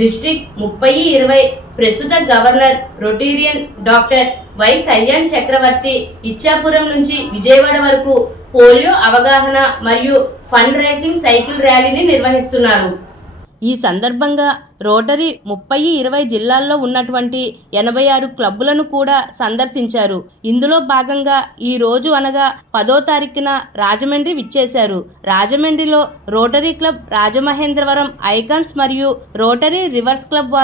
District 30/20 ప్రస్తుత governor rotarian doctor Y Kalyan Chakravarthi Ichchapuram నుంచి విజయవాడ వరకు పోలియో అవగాహన మరియు ఫండ్ రైజింగ్ సైకిల్ ర్యాలీని నిర్వహిస్తున్నారు. ఈ సందర్భంగా రోటరీ 30/20 జిల్లాల్లో ఉన్నటువంటి 86 క్లబ్బులను కూడా సందర్శించారు. ఇందులో భాగంగా ఈ రోజు అనగా 10వ తారీఖున రాజమండ్రి విచ్చేశారు. రాజమండ్రిలో రోటరీ క్లబ్ రాజమహేంద్రవరం ఐకాన్స్ మరియు రోటరీ రివర్స్ క్లబ్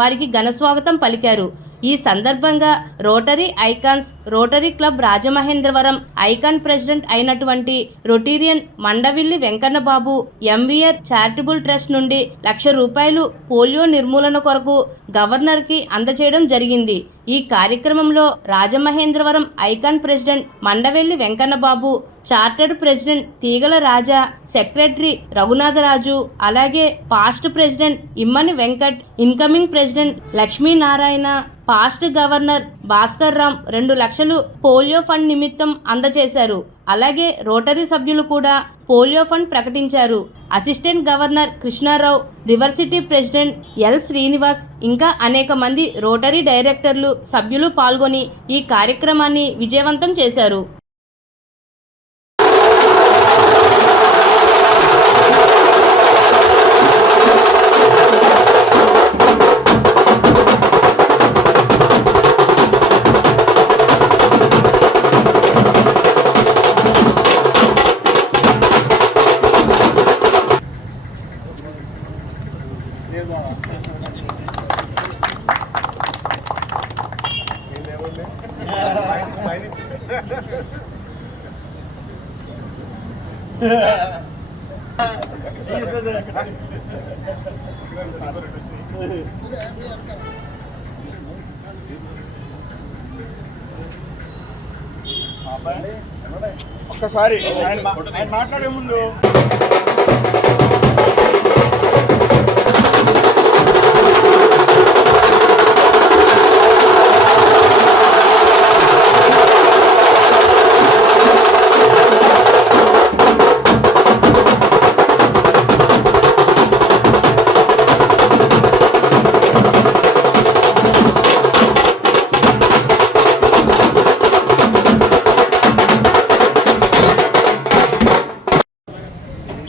వారికి ఘనస్వాగతం పలికారు. ఈ సందర్భంగా rotary icons rotary club Rajamahendravaram icon president అయినటువంటి rotarian Mandavilli Venkannababu MVR charitable trust నుండి ₹1,00,000 పోలియో నిర్మూలన కొరకు గవర్నర్కి అందజేయడం జరిగింది. ఈ కార్యక్రమంలో Rajamahendravaram icon president Mandavelli Venkannababu, chartered president Teegala Raja, secretary Raghunatharaju, అలాగే past president Immani Venkat, incoming president Lakshminarayana, past governor Bhaskar Ram 2 లక్షలు పోలియో ఫండ్ నిమిత్తం అందజేశారు. అలాగే రోటరీ సభ్యులు కూడా పోలియో ఫండ్ ప్రకటించారు. Assistant governor Krishnarao, river city president L Srinivas, ఇంకా అనేక మంది రోటరీ డైరెక్టర్లు, సభ్యులు పాల్గొని ఈ కార్యక్రమాన్ని విజయవంతం చేశారు. ఒక్కసారి ఆయన మాట్లాడే ముందు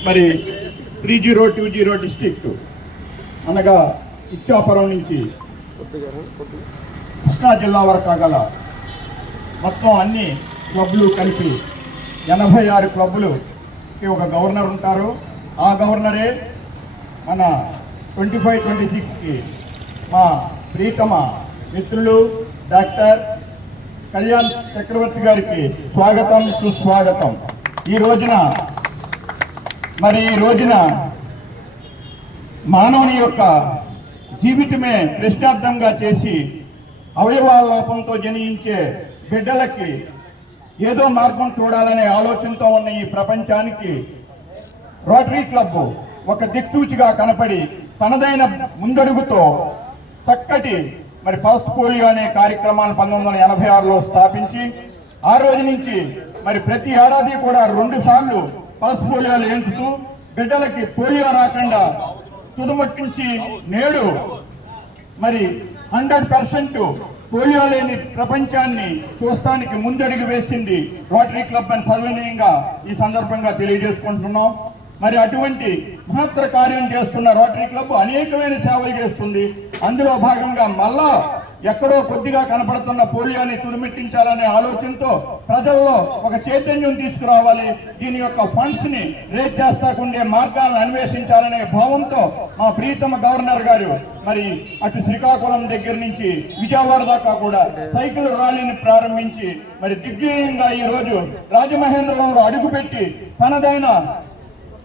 మరి 3020 డిస్ట్రిక్ట్ అనగా ఇచ్చాపురం నుంచి కృష్ణా జిల్లా వరకు గల మొత్తం అన్ని క్లబ్లు కలిపి 86 క్లబ్బులుకి ఒక గవర్నర్ ఉంటారు. ఆ గవర్నరే మన 25-26కి మా ప్రీతమ మిత్రులు డాక్టర్ కళ్యాణ్ చక్రవర్తి గారికి స్వాగతం, సుస్వాగతం. ఈ రోజున మానవుని యొక్క జీవితమే ప్రశ్నార్థంగా చేసి అవయవాల లోపంతో జనించే బిడ్డలకి ఏదో మార్గం చూడాలనే ఆలోచనతో ఉన్న ఈ ప్రపంచానికి రోటరీ క్లబ్ ఒక దిక్సూచిగా కనపడి తనదైన ముందడుగుతో చక్కటి పల్స్ పోలియో అనే కార్యక్రమాన్ని 1986లో స్థాపించి ఆ రోజు నుంచి ప్రతి ఏడాది కూడా 2 సార్లు పల్స్ పోలియోలు వేయించుతూ బిడ్డలకి పోలియో రాకుండా తుదముట్టించి నేడు 100% పోలియో లేని ప్రపంచాన్ని చూస్తానికి ముందడుగు వేసింది రోటరీ క్లబ్ అని సవినయంగా ఈ సందర్భంగా తెలియజేసుకుంటున్నాం. అటువంటి మహత్తర కార్యం చేస్తున్న రోటరీ క్లబ్ అనేకమైన సేవలు చేస్తుంది. అందులో భాగంగా మళ్ళా ఎక్కడో కొద్దిగా కనపడుతున్న పోలియోని తుడిమిట్టించాలనే ఆలోచనతో ప్రజల్లో ఒక చైతన్యం తీసుకురావాలి, దీని యొక్క ఫండ్స్ ని రేజ్ చేస్తాకుండే మార్గాలను అన్వేషించాలనే భావంతో మా ప్రీతమ గవర్నర్ గారు అటు శ్రీకాకుళం దగ్గర నుంచి విజయవాడ దాకా కూడా సైకిల్ ర్యాలీని ప్రారంభించి దిగ్విజయంగా ఈ రోజు రాజమహేంద్రవరంలో అడుగుపెట్టి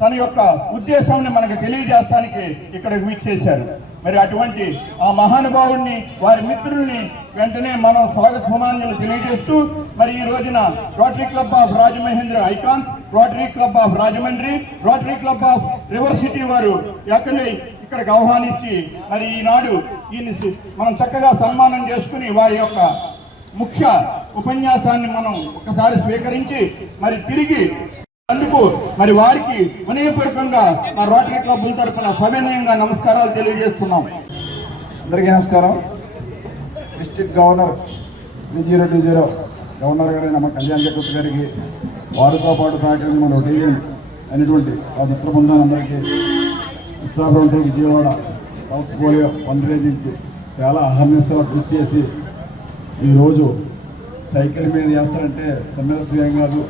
తన యొక్క ఉద్దేశాన్ని మనకు తెలియజేస్తానికి ఇక్కడికి విచ్చేశారు. అటువంటి ఆ మహానుభావుడిని, వారి మిత్రుల్ని వెంటనే మనం స్వాగత సమాన్యాలు తెలియజేస్తూ ఈ రోజున rotary club of Rajamahendra icon, rotary club of Rajahmundry, rotary club of river city వారు ఇక్కడికి ఆహ్వానించి ఈనాడు మనం చక్కగా సన్మానం చేసుకుని వారి యొక్క ముఖ్య ఉపన్యాసాన్ని మనం ఒకసారి స్వీకరించి తిరిగి అందుకు మరి వారికి వినయపూర్వకంగా మా రోటరీ క్లబ్బుల తరఫున సవినయంగా నమస్కారాలు తెలియజేస్తున్నాం. అందరికీ నమస్కారం. డిస్ట్రిక్ట్ గవర్నర్ 3020 గవర్నర్ గారైన మా కళ్యాణ్ చక్రవర్తి గారికి, వారితో పాటు సహకరించిన మన రొటీరియన్ అయినటువంటి ఆ మిత్ర బృందాలందరికీ ఉత్సాహంతో విజయవాడ పల్స్ పోలియో ఫండ్ రైజింగ్కి చాలా అహర్నిశలు కృషి చేసి ఈరోజు సైకిల్ మీద వేస్తారంటే చిన్న విషయం కాదు.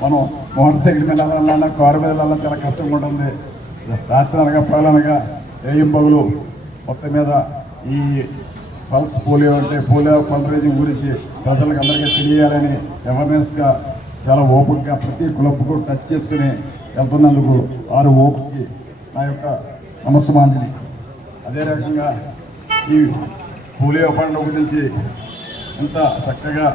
మనం మోటార్ సైకిల్ మీద వెళ్ళాలన్నా, కారు మీద వెళ్ళాలన్నా చాలా కష్టంగా ఉంటుంది. రాత్రి అనగా పగలనగా ఏం పగులు మొత్తం మీద ఈ పల్స్ పోలియో అంటే పోలియో ఫండ్ రైజింగ్ గురించి ప్రజలకు అందరికీ తెలియాలని అవేర్నెస్గా చాలా ఓపికగా ప్రతి క్లబ్కు టచ్ చేసుకుని వెళ్తున్నందుకు వారు ఓపికకి నా యొక్క నమస్సుమాంజలి. అదే రకంగా ఈ పోలియో ఫండ్ గురించి ఇంత చక్కగా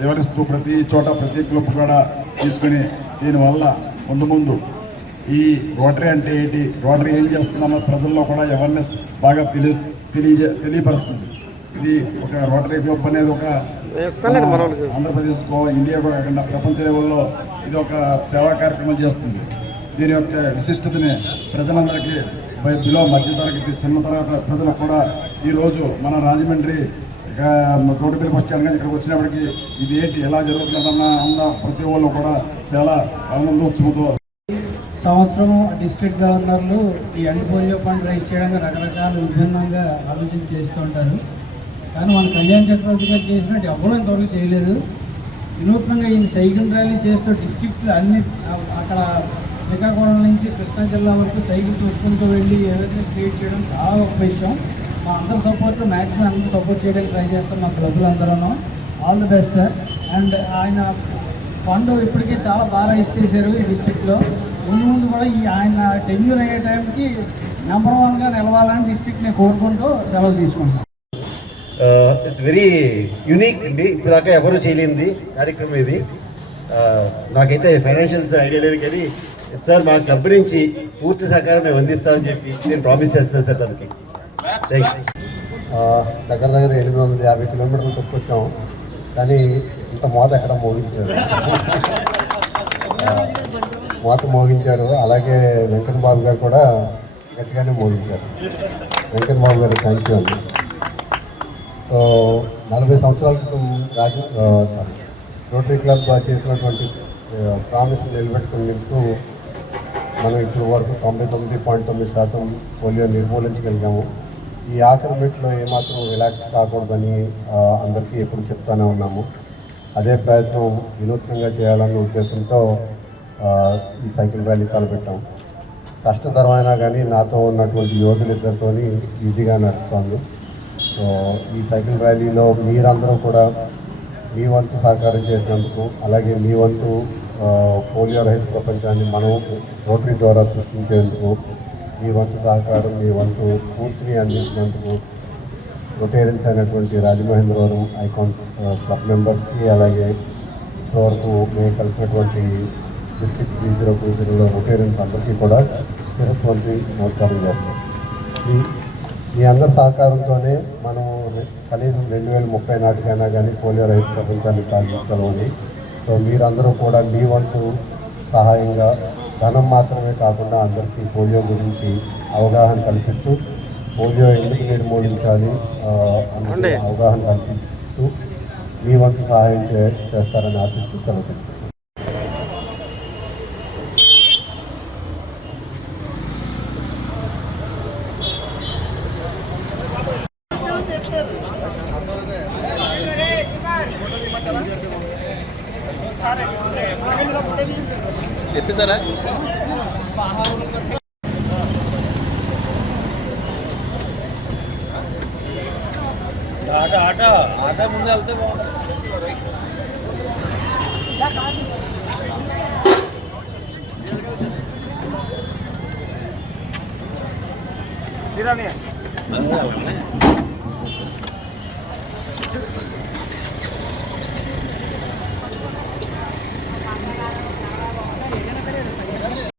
వివరిస్తూ ప్రతి చోట ప్రతి క్లబ్ కూడా తీసుకుని దీనివల్ల ముందు రోటరీ అంటే ఏంటి, రోటరీ ఏం చేస్తుందన్న ప్రజల్లో కూడా అవేర్నెస్ బాగా తెలియపరుస్తుంది. ఇది ఒక రోటరీ క్లబ్ అనేది ఒక ఆంధ్రప్రదేశ్కో ఇండియాకో కాకుండా ప్రపంచ లెవెల్లో ఇది ఒక సేవా కార్యక్రమం చేస్తుంది. దీని యొక్క విశిష్టతని ప్రజలందరికీ బిలో మధ్యతరగతి చిన్న తరగతి ప్రజలకు కూడా ఈరోజు మన రాజమండ్రి కోటపల్లి బస్ స్టాండ్ కానీ ఇక్కడికి వచ్చినప్పటికీ ఇది ఏంటి ఎలా జరుగుతుందన్న ప్రతి వాళ్ళు కూడా చాలా ఆనందోత్సవంతో సంవత్సరం డిస్ట్రిక్ట్ గవర్నర్లు ఈ ఎండ్ పోలియో ఫండ్ రైజ్ చేయడానికి రకరకాల విభిన్నంగా ఆలోచన చేస్తూ ఉంటారు. కానీ మన కళ్యాణ్ చక్రవర్తి గారు చేసినట్టు ఎవరూ ఇంతవరకు చేయలేదు. వినూత్నంగా ఈయన సైకిల్ ర్యాలీ చేస్తూ డిస్ట్రిక్ట్లు అన్ని అక్కడ శ్రీకాకుళం నుంచి కృష్ణా జిల్లా వరకు సైకిల్ తొట్టుకుంటూ వెళ్ళి అవేర్నెస్ క్రియేట్ చేయడం చాలా గొప్ప విషయం. మా అందరి సపోర్ట్ మ్యాక్సిమం అందరూ సపోర్ట్ చేయడానికి ట్రై చేస్తాం మా క్లబ్లందరూ. All the best sir. And ఆయన ఫండ్ ఇప్పటికీ చాలా బాగా రైజ్ చేశారు ఈ డిస్ట్రిక్ట్లో. ముందు కూడా ఈ ఆయన టెన్యూర్ అయ్యే టైంకి నెంబర్ 1గా నిలవాలని డిస్ట్రిక్ట్ని కోరుకుంటూ సెలవు తీసుకుంటాం. ఇట్స్ వెరీ యూనిక్ అండి. ఇప్పుడు దాకా ఎవరు చేయలేంది కార్యక్రమం ఇది. నాకైతే ఫైనాన్షియల్స్ ఐడియా లేదు, కానీ సార్ మా క్లబ్ నుంచి పూర్తి సహకారం మేము అందిస్తామని చెప్పి నేను ప్రామిస్ చేస్తాను సార్ తనకి. Thank you. దగ్గర 850 కిలోమీటర్లు తొక్కొచ్చాం, కానీ ఇంత మోత ఎక్కడ మోగించలేదు. మోత మోగించారు. అలాగే వెంకన్న బాబు గారు కూడా గట్టిగానే మోగించారు. వెంకన్న బాబు గారు థ్యాంక్ యూ అండి. సో 40 సంవత్సరాల క్రితం రోటరీ క్లబ్ చేసినటువంటి ప్రామిస్ నిలబెట్టుకునేందుకు మనం ఇప్పుడు వరకు 99.9% పోలియో నిర్మూలించగలిగాము. ఈ ఆఖరి మినిట్లో ఏమాత్రం రిలాక్స్ కాకూడదని అందరికీ ఎప్పుడు చెప్తూనే ఉన్నాము. అదే ప్రయత్నం వినూత్నంగా చేయాలన్న ఉద్దేశంతో ఈ సైకిల్ ర్యాలీ తలపెట్టాం. కష్టతరమైనా కానీ నాతో ఉన్నటువంటి యోధులిద్దరితో ఈజీగా నడుస్తోంది. సో ఈ సైకిల్ ర్యాలీలో మీరందరూ కూడా మీ వంతు సహకారం చేసినందుకు, అలాగే మీ వంతు పోలియో రహిత ప్రపంచాన్ని మనం రోటరీ ద్వారా సృష్టించేందుకు మీ వంతు సహకారం, మీ వంతు స్ఫూర్తిని అందించినందుకు రొటేరియన్స్ అయినటువంటి రాజమహేంద్రవరం ఐకాన్ క్లబ్ మెంబర్స్కి, అలాగే ఇప్పటివరకు మేము కలిసినటువంటి డిస్ట్రిక్ట్ 3020లో రొటేరియన్స్ అందరికీ కూడా శిరస్సు వంటి నమస్కారం చేస్తాం. మీ అందరి సహకారంతోనే మనం కనీసం 2030 నాటికైనా కానీ పోలియో రహిత ప్రపంచాన్ని సాధించగలమని. సో మీరందరూ కూడా మీ వంతు సహాయంగా ధనం మాత్రమే కాకుండా అందరికీ పోలియో గురించి అవగాహన కల్పిస్తూ, పోలియో ఎందుకు నిర్మూలించాలి అనే అవగాహన కల్పిస్తూ మీ వంతు సహాయం చేస్తారని ఆశిస్తూ సెలవు తీసుకుంటాం. చెప్పేశారా? ఆట ముందు వెళ్తే బాగుంటుంది.